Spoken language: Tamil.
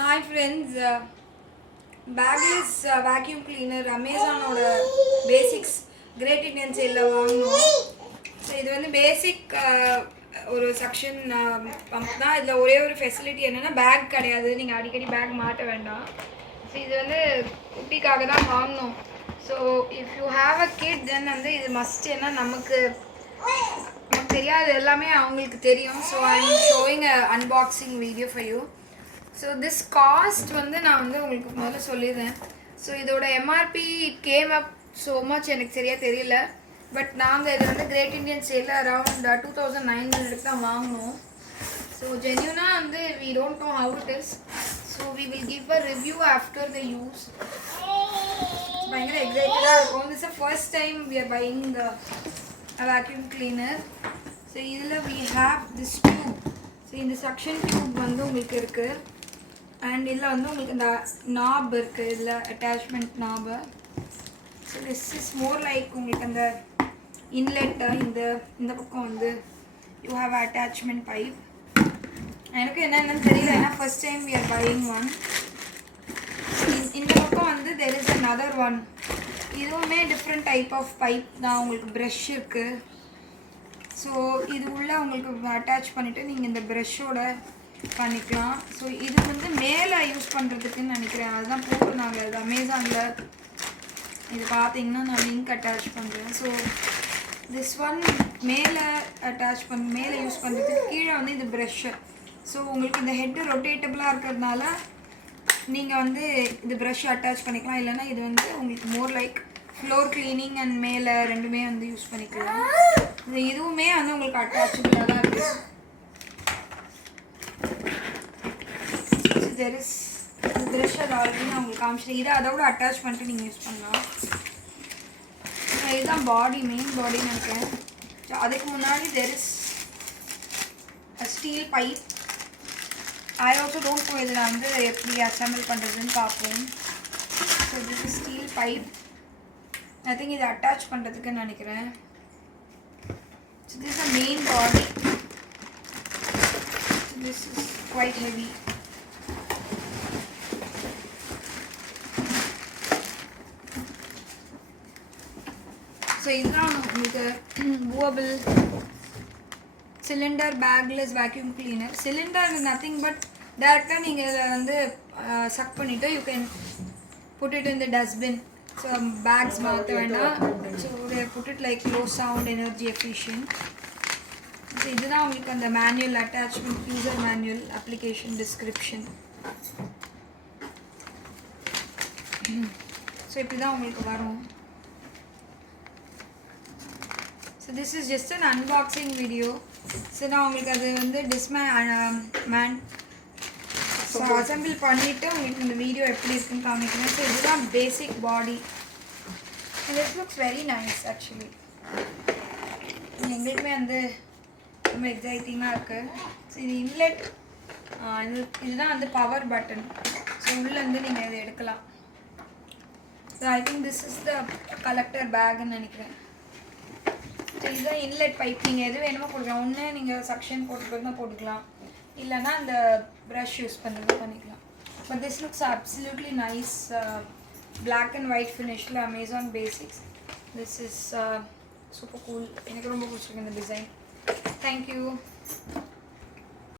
Hi friends, bagless vacuum cleaner Amazon oda basics Great Indian sale வாங்கணும். ஸோ இது வந்து பேசிக் ஒரு செக்ஷன் பம்ப் தான். இதில் ஒரே ஒரு ஃபெசிலிட்டி என்னென்னா பேக் கிடையாது, நீங்கள் அடிக்கடி பேக் மாட்ட வேண்டாம். ஸோ இது வந்து குட்டிக்காக தான் வாங்கணும். So if you have a kit then வந்து இது மஸ்ட். ஏன்னா நமக்கு தெரியாது, எல்லாமே அவங்களுக்கு தெரியும். So I am showing a unboxing video for you. So this cost வந்து நான் வந்து உங்களுக்கு முதல்ல சொல்லிடுறேன். ஸோ இதோட MRP came up so much எனக்கு சரியாக தெரியல. பட் நாங்கள் இது வந்து கிரேட் இண்டியன் சேலில் அரவுண்ட் 2900 தான் வாங்கினோம். ஸோ ஜென்யூனாக வந்து we don't know how it is. So we will give a review after the use. பயங்கர எக்ஸைட்டடாக இருக்கும். This first time we are buying the vacuum cleaner. So இதில் we have this tube. So இந்த சக்ஷன் டியூப் வந்து உங்களுக்கு இருக்குது. அண்ட் இதில் வந்து உங்களுக்கு இந்த நாப் இருக்குது, இதில் attachment knob. So this is more like உங்களுக்கு அந்த இன்லெட்டு இந்த பக்கம் வந்து யூ ஹாவ் அட்டாச்மெண்ட் பைப். எனக்கு என்னென்னு தெரியல, ஏன்னா first time we are buying one. இந்த பக்கம் வந்து தெர் இஸ் another ஒன். இதுவுமே டிஃப்ரெண்ட் டைப் ஆஃப் பைப் தான். உங்களுக்கு ப்ரஷ் இருக்குது. ஸோ இது உள்ளே உங்களுக்கு அட்டாச் பண்ணிவிட்டு நீங்கள் இந்த ப்ரஷ்ஷோட பண்ணிக்கலாம். ஸோ இது வந்து மேலே யூஸ் பண்ணுறதுக்குன்னு நினைக்கிறேன். அதுதான் போட்டுருந்தாங்க இது அமேசானில். இது பார்த்தீங்கன்னா நான் லிங்க் அட்டாச் பண்ணுறேன். ஸோ திஸ் ஒன் மேலே மேலே யூஸ் பண்ணுறதுக்கு கீழே வந்து இந்த ப்ரஷ்ஷு. ஸோ உங்களுக்கு இந்த ஹெட்டு ரொட்டேட்டபிளாக இருக்கிறதுனால நீங்கள் வந்து இந்த ப்ரஷ் அட்டாச் பண்ணிக்கலாம். இல்லைன்னா இது வந்து உங்களுக்கு more like floor cleaning and மேலே ரெண்டுமே வந்து யூஸ் பண்ணிக்கலாம். இதுவுமே வந்து உங்களுக்கு அட்டாச்சபிளாக தான் இருக்குது. தெர் இஸ் ப்ரஷ் அது ஆல்ரெடி நான் உங்களுக்கு காமிச்சிட்டேன். இதை அதோட அட்டாச் பண்ணிட்டு நீங்கள் யூஸ் பண்ணலாம். இதுதான் பாடி, மெயின் பாடின்னு நினைக்கிறேன். ஸோ அதுக்கு முன்னாடி there is steel pipe. I also don't know இதில் வந்து எப்படி அசம்பிள் பண்ணுறதுன்னு பார்ப்போம். So this is steel pipe. I think இதை அட்டாச் பண்ணுறதுக்குன்னு நினைக்கிறேன். So this is a main body. This is quite heavy. So இதுதான் உங்களுக்கு movable cylinder bagless vacuum cleaner. Cylinder is nothing but டேரெக்டாக நீங்கள் இதை வந்து சக் பண்ணிவிட்டு you can put it in the dustbin. So bags மாற்ற வேண்டாம். So put it like low sound energy efficient. So இதுதான் உங்களுக்கு அந்த manual attachment, user manual, application description. So இப்படி தான் உங்களுக்கு வரும். So this is just an unboxing video. So நான் உங்களுக்கு அது வந்து ஸோ அசம்பிள் பண்ணிவிட்டு உங்களுக்கு இந்த வீடியோ எப்படி இருக்குன்னு காமிக்கிறேன். ஸோ இதுதான் basic body. This looks very nice actually. எங்களுக்குமே வந்து ரொம்ப எக்ஸைட்டிங்காக இருக்குது. ஸோ இது இன்லெட், இதுதான் வந்து பவர் பட்டன். ஸோ உள்ளேருந்து நீங்கள் இதை எடுக்கலாம். So I think this is the collector பேக்குன்னு நினைக்கிறேன். ஸோ இதுதான் இன்லெட் பைப். நீங்கள் எது வேணுமோ போட்டுக்கலாம். ஒன்று நீங்கள் சக்ஷன் போட்டுக்கிறதுனா போட்டுக்கலாம், இல்லைனா அந்த ப்ரஷ் யூஸ் பண்ணுறது பண்ணிக்கலாம். But this looks absolutely nice. Black and white ஃபினிஷில் Amazon Basics. This is super cool. எனக்கு ரொம்ப பிடிச்சிருக்கு இந்த டிசைன். தேங்க்யூ.